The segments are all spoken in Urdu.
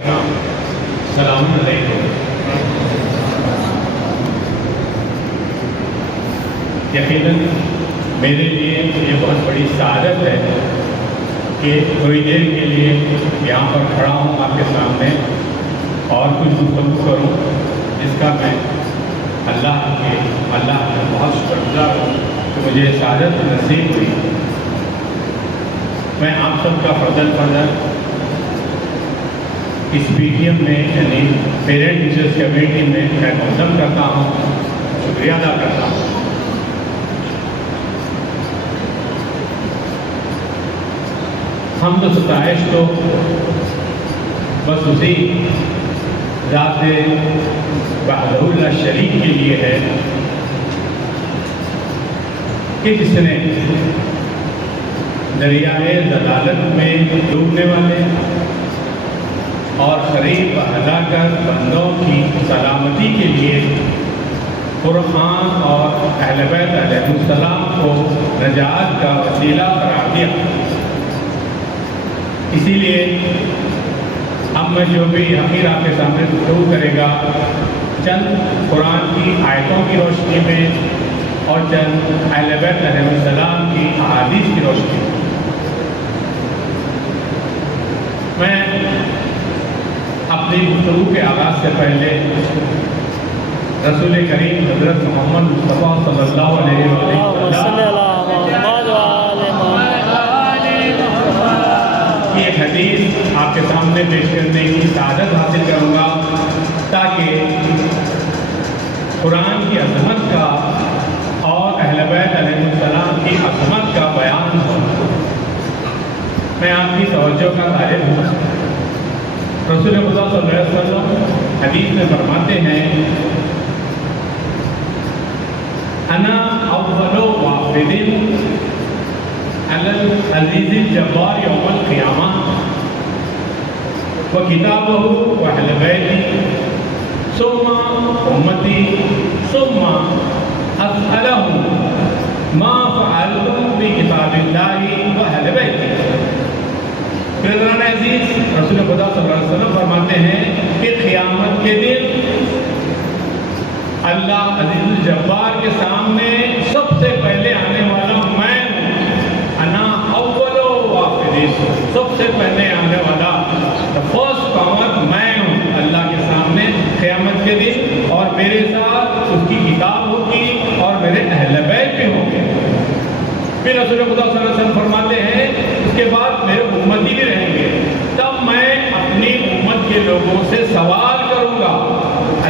السلام علیکم۔ یقیناً میرے لیے یہ بہت بڑی سعادت ہے کہ تھوڑی دیر کے لیے یہاں پر کھڑا ہوں آپ کے سامنے اور کچھ گفتگو کروں، جس کا میں اللہ کا بہت شکر گزار ہوں کہ مجھے سعادت نصیب ہوئی۔ میں آپ سب کا فضل اس پی ٹی ایم میں یعنی پیرنٹ ٹیچرس کمیٹی میں خیر مقدم کرتا ہوں، شکریہ ادا کرتا ہوں۔ حمد و ستائش تو بس اسی ذات وحدہ لا شریک کے لیے ہے کہ جس نے دریائے ضلالت میں ڈوبنے والے اور قریب ہلاکت بندوں کی سلامتی کے لیے قرآن اور اہل بیت علیہ السلام کو نجات کا وسیلہ قرار دیا۔ اسی لیے اب میں جو بھی اخیر آپ کے سامنے گفتگو کرے گا چند قرآن کی آیتوں کی روشنی میں اور چند اہل بیت علیہ السلام کی احادیث کی روشنی میں اپنی گفتگو کے آغاز سے پہلے رسول کریم حضرت محمد مصطفیٰ صلی اللہ علیہ وسلم کی ایک حدیث آپ کے سامنے پیش کرنے کی سعادت حاصل کروں گا تاکہ قرآن کی عظمت کا اور اہل بیت علیہ السلام کی عظمت کا بیان ہو۔ میں آپ کی توجہ کا طالب ہوں۔ رسول خدا صلی اللہ علیہ وسلم حدیث میں فرماتے ہیں انا اول وافد علی العزیز الجبار یوم القیامہ وکتابہ واہل بیتی ثم امتی ثم اسألہم ما فعلتم بکتاب اللہ واہل بیتی۔ برادران عزیز، رسول خدا صلی اللہ علیہ وسلم فرماتے ہیں کہ قیامت کے دن اللہ عزیز الجبار کے سامنے سب سے پہلے آنے والا میں ہوں۔ انا اول وافد، سب سے پہلے آنے والا فرسٹ کامر میں ہوں اللہ کے سامنے قیامت کے دن، اور میرے ساتھ اس کی کتاب ہوگی اور میرے اہل بیت بھی ہوں گے۔ پھر رسول خدا صلی اللہ علیہ وسلم فرماتے ہیں اس کے بعد میرے امتی بھی رہیں گے، تب میں اپنی امت کے لوگوں سے سوال کروں گا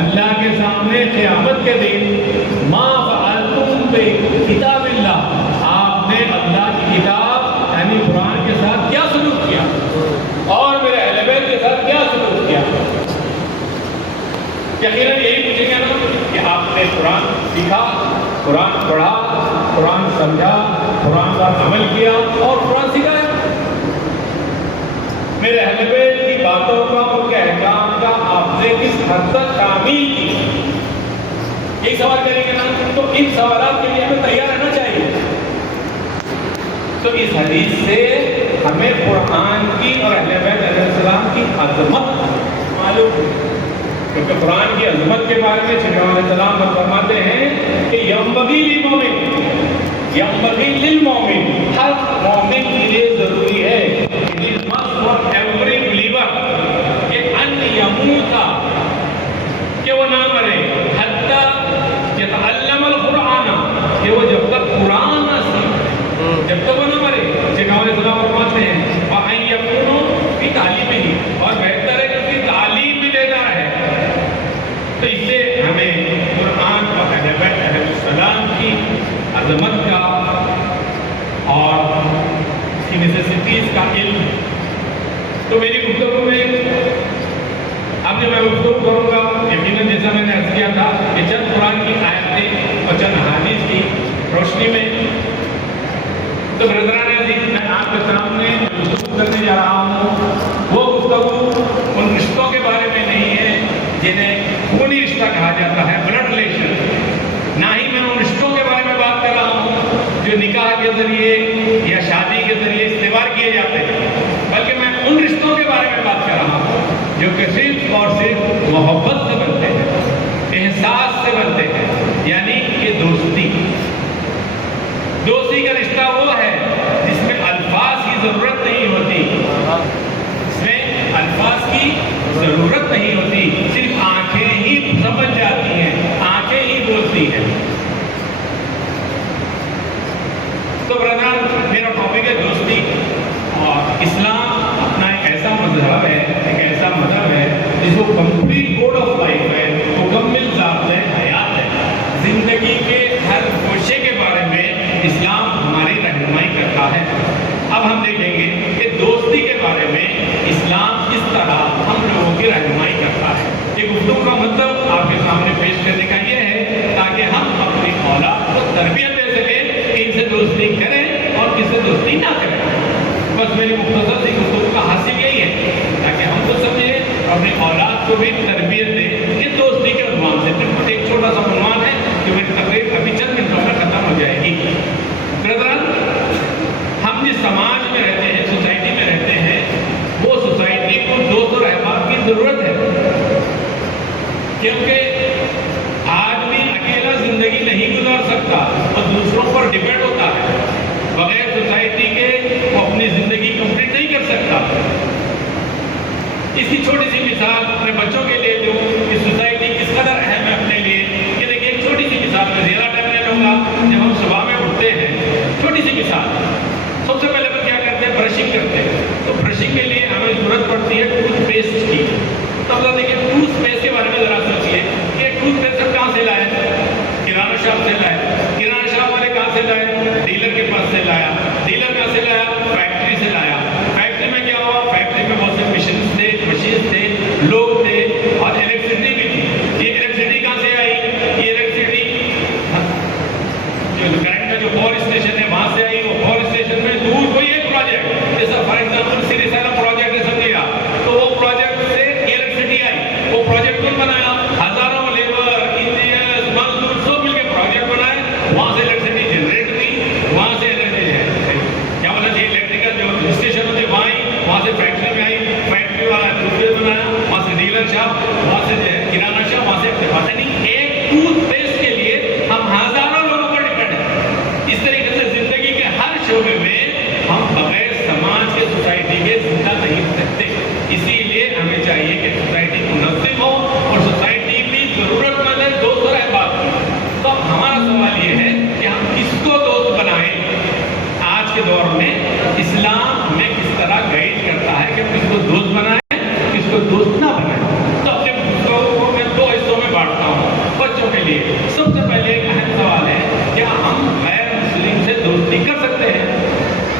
اللہ کے سامنے قیامت کے دن ما فعلتم بکتاب اللہ، آپ نے اللہ کی کتاب یعنی قرآن کے ساتھ کیا سلوک کیا اور میرے اہل بیت کے ساتھ کیا سلوک کیا۔ یقیناً یہی پوچھیں گے نا کہ آپ نے قرآن سیکھا، قرآن پڑھا، قرآن سمجھا، قرآن پر عمل کیا اور قرآن سکھایا۔ میرے اہل بیت کی باتوں کا اور کے احکام کا آپ نے کس حد تک تعمیل کی؟ ایک سوال کریں گے نا، تو ان سوالات کے لیے ہمیں تیار رہنا چاہیے۔ تو اس حدیث سے ہمیں قرآن کی اور اہل بیت علیہ السلام کی عظمت معلوم ہے، کیونکہ قرآن کی عظمت کے بارے میں شیخ علیہ السلام فرماتے ہیں کہ ینبغی للمومن، ہر مومن کے لیے ضروری ہے for every believer کہ ان یموتا، کہ وہ نہ مرے، حتی یتعلم القرآن، کہ وہ جب تک قرآن نہ سیکھے، جب تک وہ نہ مرے۔ شیخ علیہ السلام فرماتے ہیں وَأَن يَكُونُوا فِي تَعْلِيمِهِ، اور بہتر ہے کہ اس کی تعلیم بھی دیتا ہے۔ تو اس سے ہمیں قرآن اور اہل بیت علیہ السلام کی عظمت کا اور اس کی نیسیسٹیز کا علم۔ تو میری گفتگو میں اب جب میں گفتگو کروں گا، یقیناً جیسا میں نے عرض کیا تھا کہ چند قرآن کی آیتیں اور چند احادیث کی روشنی میں، تو برادران عزیز میں آپ کے سامنے گفتگو کرنے جا رہا ہوں وہ گفتگو ان رشتوں کے بارے میں نہیں ہے جنہیں خونی رشتہ کہا جاتا ہے، بلڈ ریلیشن، نہ ہی میں ان رشتوں کے بارے میں بات کر رہا ہوں جو نکاح کے ذریعے یا شادی کے ذریعے استوار کیے جاتے ہیں، بلکہ میں ان رشتوں کے بارے میں بات کر رہا ہوں جو کہ ضرورت نہیں ہوتی، صرف آنکھیں ہی سمجھ جاتی ہیں، آنکھیں ہی بولتی ہیں۔ تو برادران، میرا ٹاپک ہے دوستی، اور اسلام اپنا ایک ایسا مذہب ہے، ایک ایسا مذہب ہے جس کو کمپلیٹ کوڈ آف لائف ہے، مکمل ضابطۂ حیات ہے۔ زندگی کے ہر گوشے کے بارے میں اسلام ہماری رہنمائی کرتا ہے۔ اب ہم دیکھیں گے کہ دوستی کے بارے میں اسلام کس طرح ہم لوگوں کی رہنمائی کرتا ہے۔ یہ گفتگو کا مطلب آپ کے سامنے پیش کرنے کا یہ ہے تاکہ ہم اپنی اولاد کو تربیت دے سکیں کہ ان سے دوستی کریں اور کس سے دوستی نہ کریں۔ بس میری مختصر سی گفتگو کا حاصل یہی ہے تاکہ ہم کو سمجھیں اور اپنی اولاد کو بھی تربیت دیں کہ دوستی کے عنوان سے۔ بالکل ایک چھوٹا سا عنوان ہے جو میری تقریر ابھی چند منٹوں میں ختم ہو جائے گی۔ برادران، ہم جس سماج میں رہتے ہیں، سوسائٹی میں رہتے ہیں، وہ سوسائٹی کو دوست اور احباب کی ضرورت ہے، کیونکہ آدمی اکیلا زندگی نہیں گزار سکتا اور دوسروں پر ڈپینڈ ہوتا ہے۔ بغیر سوسائٹی کے وہ اپنی زندگی کمپلیٹ نہیں کر سکتا۔ اس کی چھوٹی سی مثال اپنے بچوں کے لیے دوں کہ سوسائٹی کس قدر اہم ہے اپنے لیے۔ یہ دیکھیے ایک چھوٹی سی مثال، میں زیادہ ٹائم نہیں لوں گا۔ جب ہم صبح میں اٹھتے ہیں، چھوٹی سی مثال، سب سے پہلے ہم کیا کرتے ہیں؟ برشنگ کرتے ہیں۔ تو برشنگ کے لیے ہمیں ضرورت پڑتی ہے ٹوتھ پیسٹ کی۔ تو اب دیکھیے ٹوتھ پیسٹ کے بارے میں ذرا سوچیے کہ ٹوتھ پیسٹ ہم کہاں سے لائے؟ کرانہ شاپ سے لائے۔ کرانہ شاپ والے کہاں سے لائے؟ ڈیلر کے پاس سے لایا۔ ڈیلر کہاں سے لایا؟ فیکٹری سے لایا۔ فیکٹری میں کیا ہوا؟ فیکٹری میں بہت سے مشینز تھے، مشینز تھے، لوگ تھے اور الیکٹریسٹی بھی تھی۔ یہ الیکٹریسٹی کہاں سے آئی؟ یہ الیکٹریسٹی جو کرنٹ کا جو پاور اسٹیشن ہے وہاں سے آئی۔ وہ پاور اسٹیشن میں دور کوئی ایک پروجیکٹ، جیسا for example Srisailam project ہے سمجھیے آپ، تو وہ پروجیکٹ سے الیکٹریسٹی آئی۔ وہ پروجیکٹ کون بنایا؟ ہزاروں لیبر، انجینئر، مزدور سب مل کے پروجیکٹ بنائے، وہاں سے الیکٹریسٹی جنریٹ ہوئی، وہاں سے کیا بولنا چاہیے الیکٹریکل جو اسٹیشن ہوتے وہاں آئی، وہاں سے فیکٹری میں آئی، فیکٹری والا ٹوتھ پیسٹ بنایا، وہاں سے ڈیلر شاپ، وہاں سے کرانہ شاپ، وہاں سے پتہ نہیں ایک ٹوتھ پیسٹ کے لیے ہم ہزاروں لوگوں پر ڈپینڈ ہیں۔ اس طریقے سے زندگی کے ہر شعبے میں ہم بغیر سماج کے، سوسائٹی کے زندہ نہیں رہ سکتے۔ اسی لیے ہمیں چاہیے کہ سوسائٹی منظم ہو اور سوسائٹی بھی ضرورت مند ہے دوست اور احباب کی۔ تو ہمارا سوال یہ ہے کہ ہم کس کو دوست بنائیں؟ آج کے دور میں اسلام ہمیں کس طرح گائیڈ کرتا ہے کہ کس کو دوست بنائیں، کس کو دوست نہ بنائیں۔ تو اپنے گفتگو کو میں دو حصوں میں بانٹتا ہوں بچوں کے لیے۔ سب سے پہلے ایک اہم سوال ہے، کیا ہم غیر مسلم سے دوستی کر سکتے ہیں؟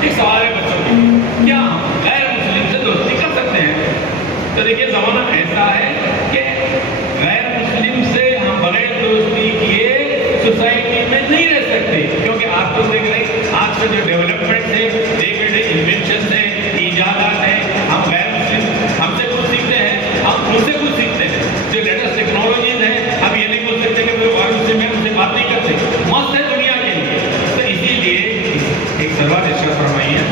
ایک سوال ہے بچوں کے لیے، کیا ہم غیر مسلم سے دوستی کر سکتے ہیں؟ تو دیکھیے زمانہ ایسا ہے کہ غیر مسلم سے ہم بغیر دوستی کیے سوسائٹی میں نہیں رہ سکتے، کیونکہ آپ کو دیکھ رہے ہیں آج کا جو ڈیولپمنٹ ہے، ڈے بائی ڈے انوینشنز ہیں، ایجادات ہیں، ہم غیر مسلم ہم سے کچھ سیکھتے ہیں، ہم ان سے کچھ سیکھتے ہیں۔ جو لیٹسٹ ٹیکنالوجیز ہیں، ہم یہ نہیں بول سکتے کہ وہ غیر مسلم ہیں، ان سے بات نہیں کرتے، مست ہے دنیا کے لیے۔ تو اسی لیے ایک سوال ارشاد فرمائیے،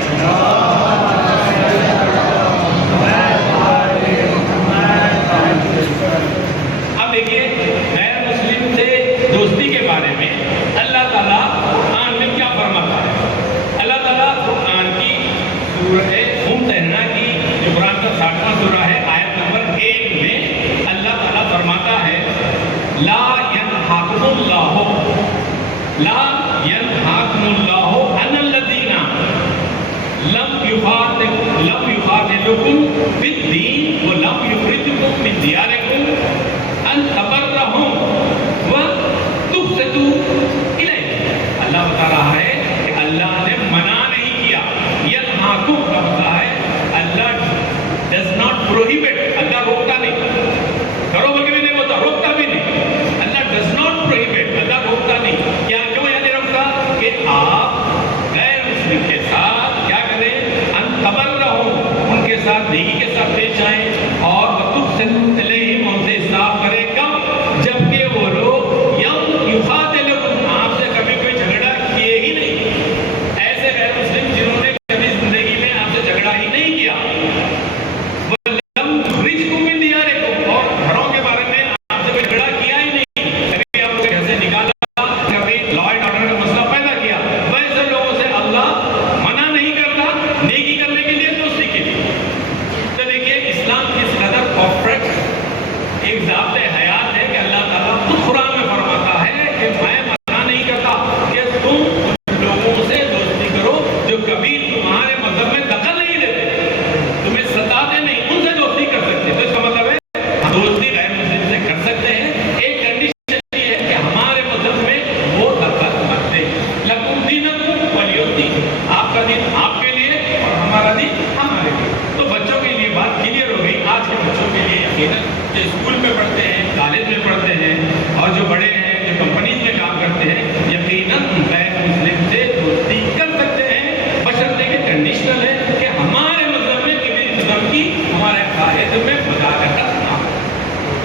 یقیناً جو اسکول میں پڑھتے ہیں، کالج میں پڑھتے ہیں اور جو بڑے ہیں جو کمپنیز میں کام کرتے ہیں یقیناً غیر مسلم سے دوستی کر سکتے ہیں، بشرطے کہ کنڈیشنل ہے کہ ہمارے مذہب میں کسی قسم کی ہمارے عقائد میں مداخلت نہ ہو۔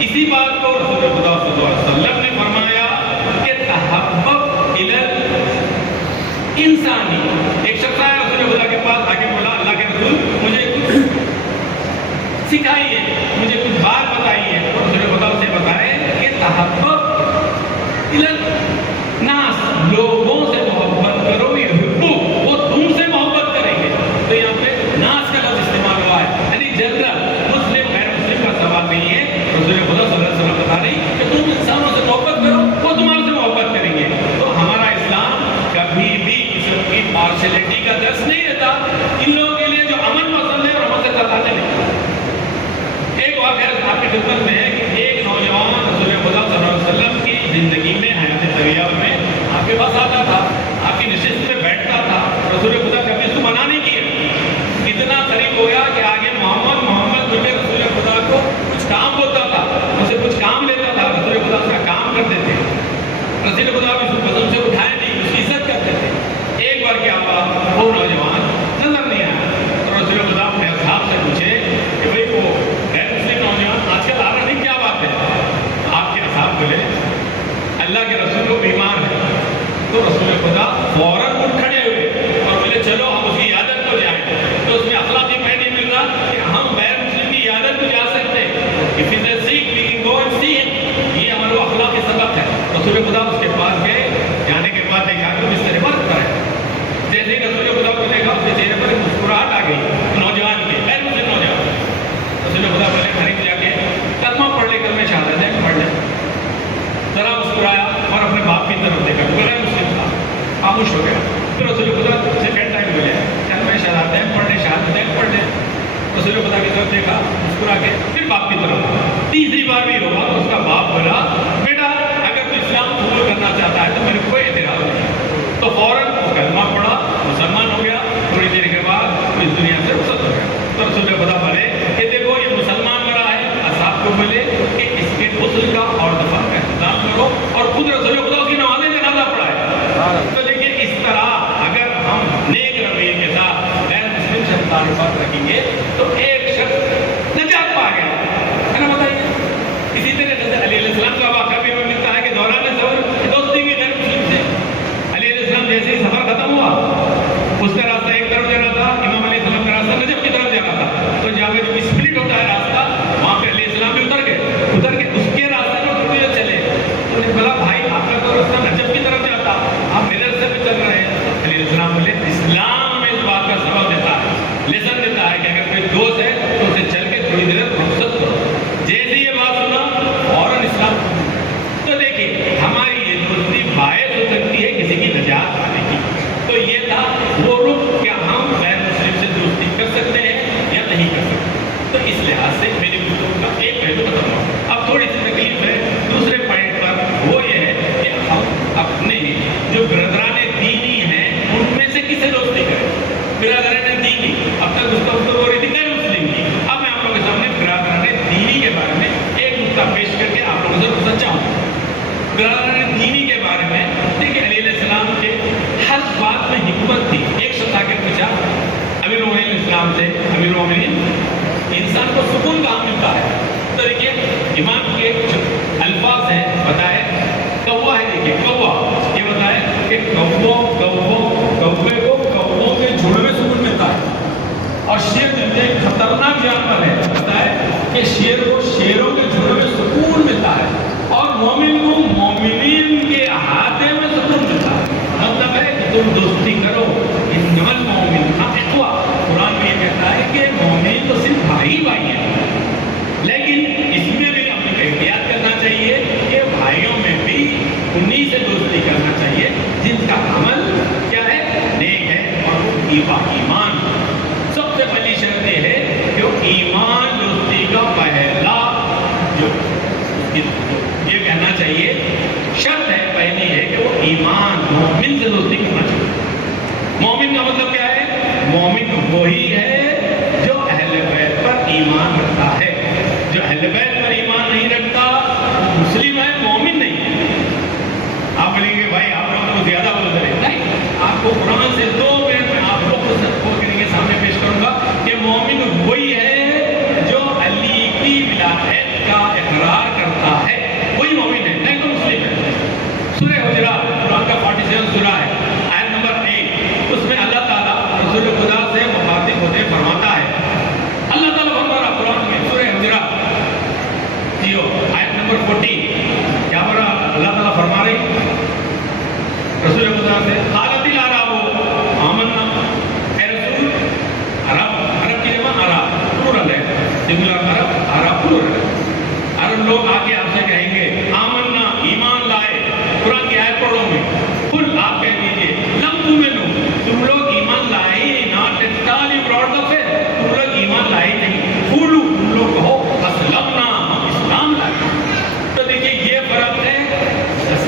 اسی بات کو رسول خدا صلی اللہ علیہ وسلم نے فرمایا کہ تحبب الی انسانی، ایک شخص آیا رسول خدا کے پاس آ کے بولا اللہ کے رسول مجھے کچھ سکھائیے، مجھے کچھ بات بتائیے، اور رسول خدا اسے بتائے کہ تحبب الی الناس، لوگوں سے محبت کرو، یحبو، وہ تم سے محبت کریں گے۔ تو یہاں پہ ناس کا لفظ استعمال ہوا ہے، یعنی جنرل، مسلم غیر مسلم کا سوال نہیں ہے۔ رسول خدا صلی اللہ علیہ وسلم بتا رہی کہ تم انسانوں سے محبت کرو، وہ تمہارے سے محبت کریں گے۔ تو ہمارا اسلام کبھی بھی کسی کی پارشلٹی کا درس نہیں دیتا، ان لوگوں کے لیے جو امن پسند ہے اور ہم سے تطانے نہیں۔ ایک واقعہ آپ کی خدمت میں ہے کہ ایک نوجوان رسول خدا صلی اللہ علیہ وسلم کی زندگی میں حیات طیبہ میں آپ کے پاس آتا تھا، آپ کی نشست میں بیٹھتا تھا، رسول خدا کبھی اس کو منع نہیں کیا، اتنا قریب ہو گیا کہ آگے محمد محمد بول کے رسول خدا کو کچھ کام ہوتا تھا، اس سے کچھ کام لیتا تھا، رسول خدا اس کا کام کرتے تھے، رسول خدا بھی اس کو قدم سے اٹھائے نہیں، اس کی عزت کرتے تھے۔ ایک بار کیا ہوا، وہ نوجوان نظر نہیں آیا، تو رسول خدا اپنے اصحاب سے پوچھے کہ بھئی وہ غیر مسلم نوجوان آج کل آ رہا نہیں، کیا بات ہے؟ آپ کے اصحاب بولے اللہ کے رسول کو بیمار ہے۔ تو رسول خدا فوراً اٹھ کھڑے ہوئے اور بولے چلو ہم اس کی عیادت کو جائیں۔ تو اس میں اخلاقی میں نہیں مل رہا کہ ہم غیر مسلم کی عیادت کو جا سکتے ہیں، if he is sick we can go and see him، یہ ہمارا اخلاقی سبق ہے۔ رسول خدا اس کے پاس گئے، جانے کے بعد دیکھا کہ اس طرح بات کرے، جیسے ہی رسول خدا کو دیکھا اس کے چہرے پر مسکراہٹ آ گئی نوجوان کی، غیر مسلم نوجوان۔ رسول خدا بولے قریب جا کے کلمہ پڑھ لے، کلمہ شہادتین پڑھ لے، ذرا مسکرایا اور اپنے باپ کی طرف دیکھا، غیر مسلم تھا، خاموش ہو گیا۔ پھر رسول خدا سیکنڈ ٹائم بولے کلمہ شہادتین پڑھ لے، شہادتین پڑھ لے، رسول خدا کی طرف دیکھا مسکرا کے، پھر باپ کی طرف، تیسری بار بھی ہوا تو اس کا باپ بولا بیٹا اگر تو اسلام قبول کرنا چاہتا ہے تو میرے کوئی اعتراض نہیں۔ تو فوراً وہ کلمہ پڑھا، مسلمان ہو گیا، تھوڑی دیر کے بعد وہ اس دنیا سے رخصت ہو گیا۔ تو رسول خدا بولے کہ دیکھو یہ مسلمان بنا ہے، اصحاب کو بولے کہ اس کے غسل کا اور دفن کا انتظام کرو، اور خود رسول خدا کی نماز جنازہ پڑھائے۔ تو دیکھیے اس طرح اگر ہم نیک رویے کے ساتھ غیر مسلم سے تعلقات رکھیں گے تو ایک شخص نجات پا گیا ہے نا، بتائیے۔ اسی طرح علیہ السلام کا واقعہ بھی ہمیں ملتا ہے کہ دوران سفر دوستی بھی غیر مسلم سے، علیہ السلام جیسے ہی سفر ختم ہوا، اس کا راستہ ایک طرف جانا تھا، امام علیہ السلام کا راستہ نجف کی طرف جانا تھا، تو جہاں پہ جو اسپلٹ ہوتا ہے راستہ وہاں پہ علیہ السلام بھی اتر کے اس کے راستے میں خود چلے۔ تو نے بولا بھائی آپ کا تو راستہ نجف کی طرف جاتا، آپ میرے راستے پہ چل رہے ہیں۔ علیہ السلام بولے اسلام میں اس بات کا سبب دیتا ہے، لیسن دیتا ہے کہ اگر کوئی دوست ہے تو اسے چل کے تھوڑی دیر رخصت کرو۔ جیسے یہ بات سنا فوراً اسلام۔ تو دیکھیے ہماری یہ دوستی باعث ہو سکتی ہے کسی کی نجات پانے کی۔ تو یہ تھا وہ رخ، کیا ہم غیر مسلم سے دوستی کر سکتے ہیں یا نہیں کر سکتے۔ تو اس لحاظ سے میری گفتگو کا ایک پہلو ختم ہوا۔ اب تھوڑی سی تکلیف ہے دوسرے پوائنٹ پر، وہ یہ ہے کہ ہم اپنے جو برادران دینی ہیں ان میں سے کسے دوستی کریں۔ برادران دینی، اب تک اس کا ہو رہی تھی غیر مسلم کی، اب میں آپ لوگوں کے سامنے برادران دینی کے بارے میں ایک نقطہ پیش کر کے آپ لوگوں سے سچا ہوں۔ برادران دینی کے بارے میں دیکھیں علیہ السلام کے ہر بات میں حکمت تھی۔ ایک شخص آ کے پوچھا امیر المومنین اسلام سے، امیر المومنین انسان کو سکون کہاں ملتا ہے؟ تو دیکھیے امام کے الفاظ ہیں، بتائے کوا ہے، دیکھیے کوا یہ بتائے کہ کوے کو کووں کے جھڑ میں سکون ملتا ہے، اور شیر ایک خطرناک جانور ہے، بتائے کہ شیر کو شیروں کے جھڑ میں سکون ملتا ہے، اور مومن کو مومنین کے احاطے میں سکون ملتا ہے۔ مطلب ہے کہ تم دوستی کرو، انما المؤمنون اخوہ، قرآن میں یہ کہتا ہے کہ مومن تو صرف بھائی بھائی ہیں، لیکن اس میں بھی ہم کو احتیاط کرنا چاہیے کہ بھائیوں میں بھی انہی سے دوستی کرنا چاہیے جن کا عمل کیا ہے، نیک ہے، اور وہ ایمان۔ سب سے پہلی شرط یہ ہے کہ وہ ایمان دوستی کا پہلا جو یہ کہنا چاہیے شرط ہے، پہلی ہے کہ وہ ایمان، مومن سے دوستی کرنا چاہیے۔ مومن کا مطلب کیا ہے؟ مومن وہی ہے جو اہل بیت پر ایمان رکھتا ہے، جو اہل بیت ضرور ہے. عرب لوگ آ کے آپ سے کہیں گے آمنا, ایمان لائے, قرآن کی آیت پڑھو گے, خود آپ کہہ دیجیے لم تؤمنوا, تم لوگ ایمان لائے ہی not at all you brought the faith, تم لوگ ایمان لائے نہیں. قولوا, تم لوگ کہو اسلمنا, ہم اسلام لائے. تو دیکھیے یہ فرق ہے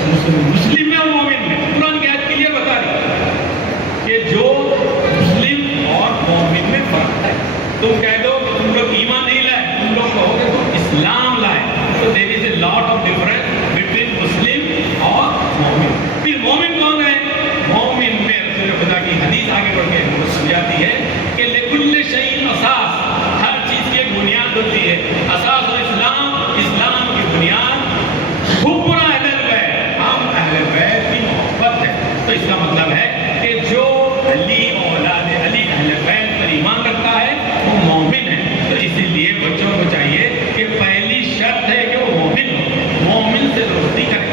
مسلم میں اور مومن میں. قرآن کی آیت کے لیے بتا رہی کہ جو مسلم اور مومن میں فرق ہے. تم کہہ دو کہ تم لوگ ایمان نہیں لائے, تم لوگ کہو گے تم اسلام لائے. تو there is a lot of difference between مسلم اور مومن. پھر مومن کون ہے؟ مومن میں رسول خدا کی حدیث آگے بڑھ کے سمجھاتی ہے کہ لکل شیء اساس, ہر چیز کی ایک بنیاد ہوتی ہے. اساس الاسلام, اسلام کی بنیاد حب اہل البیت, ہم اہل بیت کی محبت ہے. تو اس کا مطلب ہے کہ جو علی اولاد علی اہل بیت پر ایمان رکھتا ہے وہ مومن ہے. تو اسی لیے بچوں کو چاہیے کہ پہلی شرط ہے کہ وہ مومن ہو, مومن سے دوستی کرے.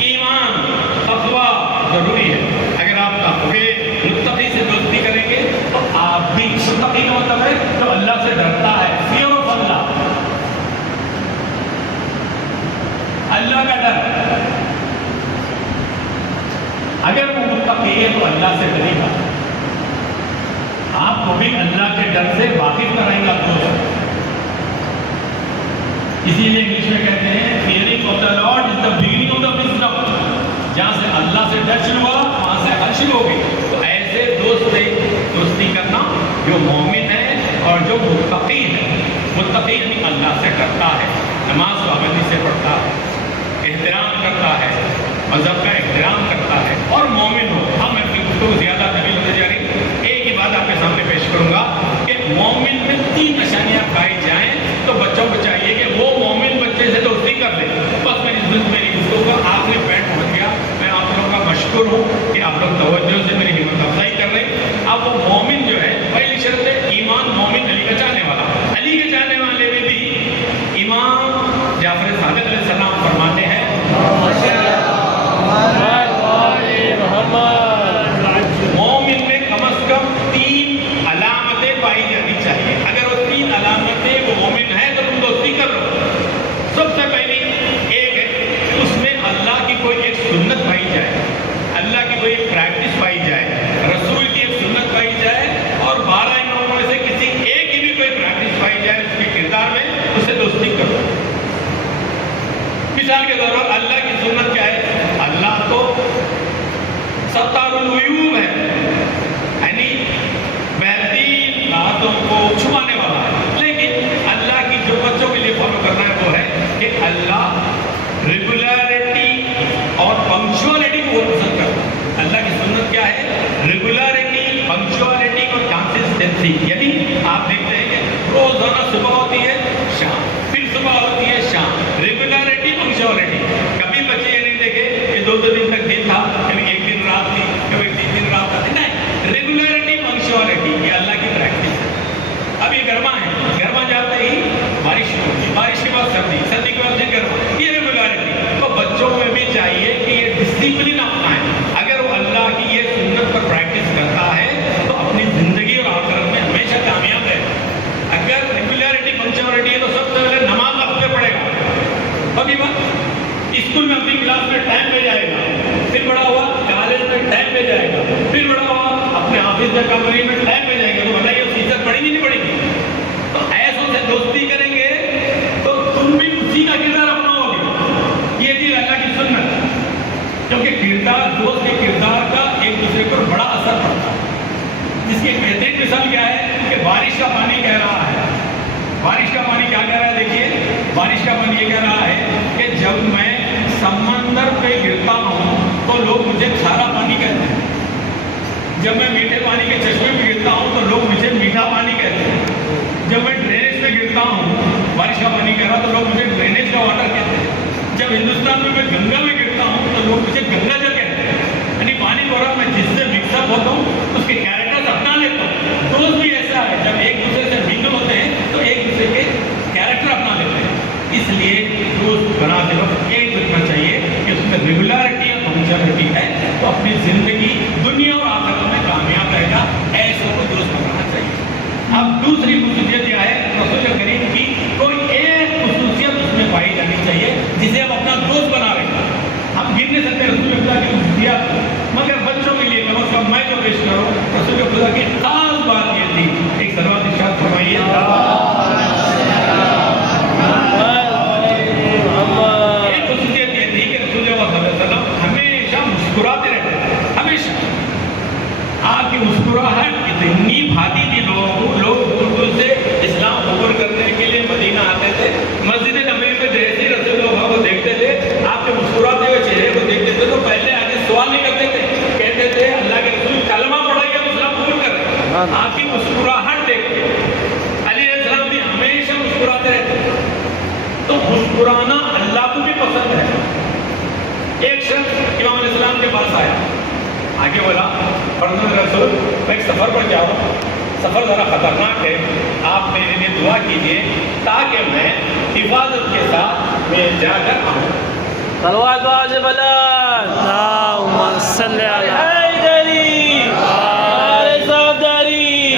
ایمان تقویٰ ضروری ہے. اگر آپ تقوی متقی سے دوستی کریں گے تو آپ بھی, متقی کا مطلب ہے جو اللہ سے ڈرتا ہے, فیئر آف اللہ, اللہ کا ڈر. اگر وہ متقی ہے تو اللہ سے ڈرے گا. آپ کو بھی اللہ کے ڈر سے واقف کرائے گا دوست. اسی لیے انگلش میں کہتے ہیں fearing of the lord is the beginning of the wisdom. جہاں سے اللہ سے ڈر شروع ہوا وہاں سے عقل شروع ہو گئی. تو ایسے دوست سے دوستی کرنا جو مومن ہے اور جو متقی ہے. متقی یعنی اللہ سے ڈرتا ہے, نماز پابندی سے پڑھتا ہے, احترام کرتا ہے, مذہب کا احترام کرتا ہے اور مومن ہو. ہم اپنی گفتگو زیادہ طویل ہوتے جا رہی. ایک ہی بات آپ کے سامنے پیش کروں گا کہ مومن میں 3 نشانیاں پائی جائیں تو بچوں کو چاہیے کہ وہ مومن بچے سے دوستی کر لیں. بس میری گفتگو کا آخری پوائنٹ پہنچ گیا. میں آپ لوگوں کا مشکور ہوں کہ آپ لوگ توجہ سے میری ہمت افزائی کر رہے ہیں. اب وہ مومن جو ہے پہلی شرط ہے ایمان, مومن علی کا چاہنے والا. علی کے چاہنے والے میں بھی امام جعفر صادق علیہ السلام فرماتے ہیں مومن میں کم از کم 3 علامتیں پائی جانی چاہیے. اگر وہ 3 علامتیں وہ مومن ہے تو تم دوستی کر لو. سب سے پہلی ایک ہے کہ اس میں اللہ کی کوئی ایک سنت پائی جائے, اللہ کی کوئی ایک پریکٹس پائی جائے, رسول کی ایک سنت پائی جائے اور 12 اماموں میں سے کسی ایک کی بھی کوئی پریکٹس پائی جائے اس کے کردار میں, اس سے دوستی کرو. مثال کے طور پر اللہ کی سنت کیا ہے؟ اللہ تو ستار العیوب ہے, یعنی بہترین باتوں کو چھپانے والا ہے. لیکن اللہ کی جو بچوں کے لیے فالو کرنا ہے وہ ہے کہ اللہ ریگولرٹی اور پنکچوالٹی کو بہت پسند کرتا ہے. اللہ کی سنت کیا ہے؟ ریگولرٹی, پنکچوالٹی اور کنسسٹنسی. یعنی آپ دیکھتے ہیں کہ روزانہ صبح ہوتی ہے, شام, پھر صبح ہوتی ہے, شام. Regularity, punctuality. کبھی بچے یہ نہیں دیکھے کہ 2 دن تک دن تھا, کبھی 1 دن رات تھی, کبھی 3 دن رات تھی. نہیں, ریگولرٹی, پنکچوالٹی یہ اللہ کی پریکٹس ہے. اب یہ گرما ہے, گرما جاتے ہی بارش ہوگی, بارش کے بعد سردی, سردی کے بعد پھر گرما, یہ ریگولرٹی. تو بچوں میں بھی چاہیے کہ یہ ڈسپلن اپنائیں. اگر وہ اللہ کی یہ سنت پر پریکٹس کرتا ہے تو اپنی زندگی اور آخرت میں ہمیشہ کامیاب ہے. اگر ریگولرٹی, پنکچوالٹی ہے تو سب سے پہلے نماز وقت پہ پڑھے گا. ابھی بات اسکول میں اپنی کلاس میں ٹائم پہ جائے گا, پھر بڑا ہوا کالج میں ٹائم پہ جائے گا, پھر بڑا ہوا اپنے آفس میں کمپنی میں ٹائم پہ جائے گا. تو بتائیے فیصد پڑے گی نہیں پڑے گی؟ تو ایسوں سے دوستی کریں گے تو تم بھی اسی کا کردار اپناؤ گے. یہ تھی اللہ کی سنت. کیونکہ کردار, دوست کے کردار کا ایک دوسرے پر بڑا اثر پڑتا ہے. جس کی بہترین مثال کیا ہے کہ بارش کا پانی کہہ رہا ہے, بارش کا پانی کیا کہہ رہا ہے؟ دیکھیے بارش کا پانی یہ کہہ رہا ہے کہ جب میں سمندر پہ گرتا ہوں تو لوگ مجھے کھارا پانی کہتے ہیں, جب میں میٹھے پانی کے چشمے پہ گرتا ہوں تو لوگ مجھے میٹھا پانی کہتے ہیں, جب میں ڈرینیج پہ گرتا ہوں, بارش کا پانی کہہ رہا تو لوگ مجھے ڈرینیج کا واٹر کہتے ہیں, جب ہندوستان میں گنگا میں گرتا ہوں تو لوگ مجھے گنگا جل کہتے ہیں. یعنی پانی کو میں جس سے مکس اپ ہوتا ہوں اس کے کیریکٹرز اپنا لیتا ہوں. دوست بھی ایسا ہے, جب ایک دوسرے سے منگل ہوتے ہیں تو ایک دوسرے کے کیریکٹر اپنا لیتے ہیں. اس لیے دوست بناتے وقت ایک دیکھنا چاہیے کہ اس میں ریگولرٹی اور پنکچوالٹی ہے تو اپنی زندگی دنیا اور آخرت میں کامیاب رہے گا. ایسے کو دوست بنانا چاہیے. اب دوسری خصوصیت کیا ہے؟ رسول کریم کی آپ کی مسکراہٹ دیکھ کے علیہ السلام بھی ہمیشہ مسکراتے رہتے، تو مسکرانا اللہ کو بھی پسند ہے۔ ایک شخص امام علیہ السلام کے پاس آیا، آگے بولا فرزند رسول میں ایک سفر پر جاؤں، سفر ذرا خطرناک ہے، آپ میرے لیے دعا کیجیے تاکہ میں حفاظت کے ساتھ میں جا کر آؤں۔ صلوات واجب اللهم صل على حیدری نعرے صدری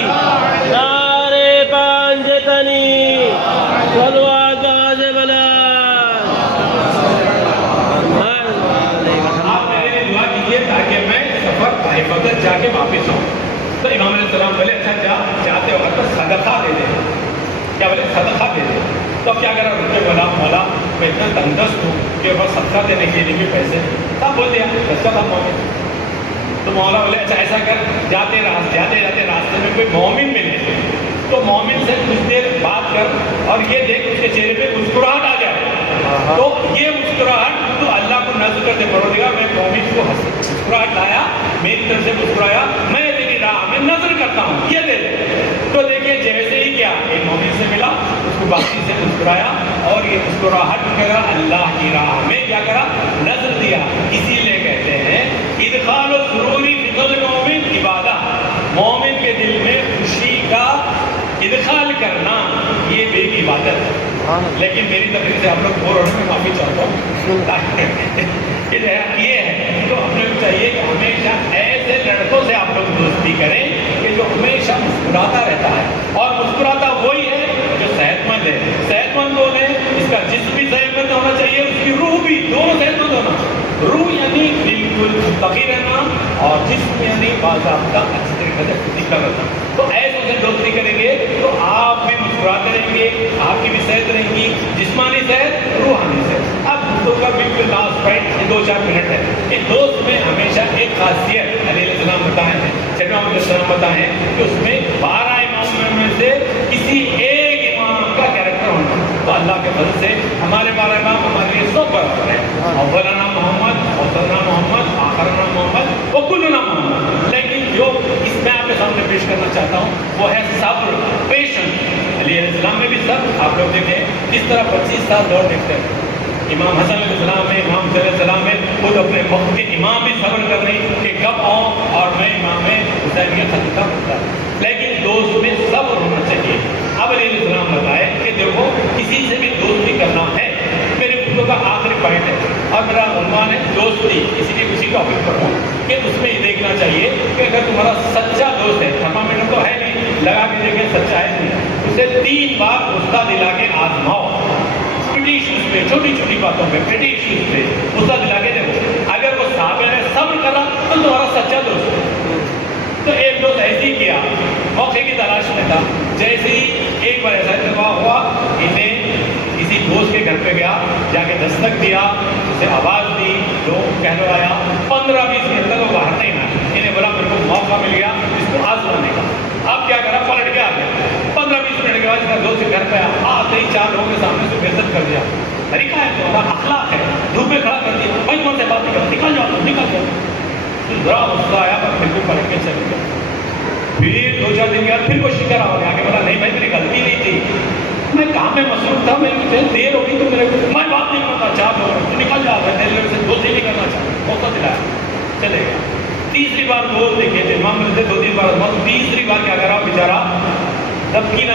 نعرے پانجتنی صلوات واجب آپ میرے لیے دعا کیجیے تاکہ میں سفر حفاظت جا کے واپس آؤں۔ تو امام علیہ السلام بولے اچھا جاتے وقت صدقہ دے دے، کیا بولے صدقہ دے دے۔ تو کیا کرا رکے بولا مولا میں اتنا تندرست ہوں کہ بس صدقہ دینے کے لیے بھی پیسے تب بول دیا رسول تھا مومن۔ تو مولا بولے اچھا ایسا کر جاتے جاتے راستے میں کوئی مومن ملے تو مومن سے کچھ دیر بات کر اور یہ دیکھ اس کے چہرے پہ مسکراہٹ آ جائے، تو یہ مسکراہٹ تو اللہ کو نظر کر دے پروردگار میں مومن کو مسکراہٹ لایا، میری طرف سے مسکرایا، میں تیری راہ میں نظر کرتا ہوں، یہ دے دے۔ تو دیکھیں جیسے ہی کیا ایک مومن سے ملا، اس کو باقی سے مسکرایا اور یہ مسکراہٹ کرا اللہ کی راہ میں کیا کرا نظر دیا۔ اسی لیے کہتے ہیں ادخال السروری فی قلب المؤمن عبادہ، مومن کے دل میں خوشی کا ادخال کرنا یہ بھی ایک عبادت ہے۔ لیکن میری تقریر سے آپ لوگ بور ہونے میں معافی چاہتا ہوں، یہ ہے تو ہم لوگ چاہیے کہ ہمیشہ ایسے لڑکوں سے آپ لوگ دوستی کریں کہ جو ہمیشہ مسکراتا رہتا ہے، اور مسکراتا وہی ہے جو صحت مند ہے۔ صحت مند کون ہے؟ اس کا جسم بھی صحت مند ہونا چاہیے، اس کی روح بھی، دونوں صحت مند ہونا۔ روح یعنی بالکل متقی رہنا اور جسم یعنی باضابطہ اچھی طریقے سے فزیکل رہنا۔ تو ایسے سے دوستی کریں گے تو آپ بھی مسکراتے رہیں گے، آپ کی بھی صحت رہیں گی، جسمانی صحت، روحانی صحت۔ اب دوستوں کا بالکل لاسٹ فائٹ 2-4 منٹ ہے۔ ایک دوست میں ہمیشہ ایک خاصیت علیہ السلام بتائے ہیں، امام علیہ السلام بتائے ہیں کہ اس میں 12 اماموں میں سے کسی ایک امام کا کیریکٹر ہونا۔ تو اللہ کے فضل سے ہمارے 12 امام ہمارے لیے سب برابر ہیں، اولنا محمد، اوسطنا محمد، آخرنا محمد، وکلنا محمد۔ لیکن جو اس میں آپ کے سامنے پیش کرنا چاہتا ہوں وہ ہے صبر، پیشنس۔ علیہ السلام میں بھی صبر، آپ لوگ دیکھیں کس طرح 25 سال دور دیکھتے ہیں۔ امام حسن علیہ السلام میں، امام حسین علیہ السلام میں خود اپنے وقت کے امام بھی صبر کر رہے ہیں کہ کب آؤں اور میں امام حسین کے خلیفہ ہوتا ہے۔ لیکن دوست میں صبر ہونا چاہیے۔ اب علیہ السلام بتائے کہ دیکھو کسی سے بھی دوستی کرنا ہے، میرے خود کا آخری پوائنٹ ہے اور میرا عنوان ہے دوستی، اسی لیے اسی ٹاپک پر ہوں کہ اس میں یہ دیکھنا چاہیے کہ اگر تمہارا سچا دوست ہے، تھرمامیٹر تو ہے نہیں، لگا کے دیکھیں سچا ہے نہیں، اسے 3 بار غصہ دلا کے آزماؤ، ایشوز پہ، چھوٹی چھوٹی باتوں پہ، پیٹی ایشوز پہ غصہ دلا کے دیکھو، اگر وہ صابر ہے، صبر کرا تو تمہارا سچا دوست ہے۔ تو ایک دوست ایسے ہی کیا، موقع کی تلاش میں تھا، جیسے ہی ایک بار ایسا اتفاق ہوا، انہیں کسی دوست کے گھر پہ گیا، جا کے دستک دیا، اسے آواز دی، لوگ کہلوایا، 15-20 منٹ تک وہ باہر نہیں آیا۔ انہیں بولا میرے کو موقع مل گیا اس کو آزمانے کا۔ اب کیا کرا، پلٹ کے آ گیا۔ 15-20 منٹ کے بعد اس کا دوست کے گھر پہ آتے ہی 4 لوگوں کے سامنے سے بےعزت کر دیا۔ طریقہ ہے تو اخلاق ہے، دھوپ میں کھڑا کر دیا، بھائی کون سے بات نکل جاؤ، نکل جاؤ۔ ذرا غصہ آیا پر پھر بھی پلٹ کے چل گیا۔ پھر 2-4 دن کے بعد پھر کوشش کرا ہو گیا کہ بولا نہیں بھائی میری غلطی نہیں تھی، میں کام میں مصروف تھا، میری دیر ہو گئی تو میرے میں بات نہیں کرتا، 4 لوگ نکل جاؤ، میں سے دوستی نہیں کرنا چاہتا، موقع دلایا، چلے گیا۔ تیسری بار دوست دیکھے تھے امام نے 2-3 بار، تیسری بار کیا کرا بیچارہ، تب کی نہ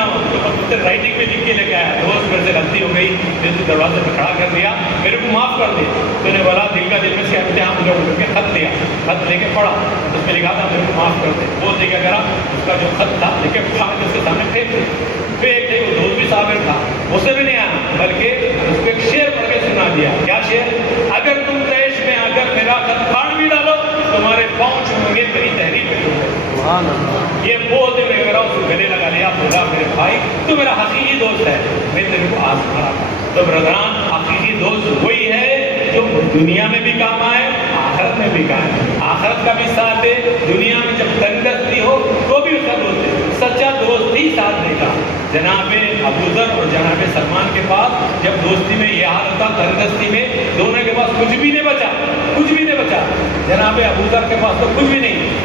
رائٹنگ میں لکھ کے لے کے آیا، دوست میرے سے غلطی ہو گئی، میرے سے دروازے پہ کھڑا کر دیا، میرے کو معاف کر دیا۔ تو نے بولا دل کا دل میں سے امتحان لوگوں کر کے خط لیا، خط لے کے پڑھا، اس میں لکھا تھا میرے کو معاف کر دے۔ وہ کیا کرا، اس کا جو خط تھا لے کے اٹھا کے اس کے سامنے پھینک دیا۔ پھینک دے، وہ دوست بھی صابر تھا، اسے بھی نہیں آنا بلکہ اس کو ایک شعر پڑھ کے سنا دیا۔ کیا شعر؟ اگر تم دیش میں اگر میرا خط پھاڑ بھی ڈالو تمہارے پاؤں چھوڑیں گے میری تحریر پہ چھوڑ دے۔ یہ بولتے ہوئے میرا اس کو گلے لگا لیا، بولا میرے بھائی تو میرا حقیقی دوست ہے، میں تیرے کو آزما رہا تھا۔ تو برادران حقیقی دوست وہی ہے جو دنیا میں بھی کام آئے، آخرت میں بھی کام آئے، آخرت کا بھی ساتھ دے، دنیا میں جب تنگدستی ہو تو بھی اس کا دوست ہے۔ سچا دوست ہی ساتھ دے گا۔ جناب ابوذر اور جناب سلمان کے پاس جب دوستی میں یہ حال تھا، تنگدستی میں دونوں کے پاس کچھ بھی نہیں بچا، کچھ بھی نہیں بچا۔ جناب ابوذر کے پاس تو کچھ بھی نہیں،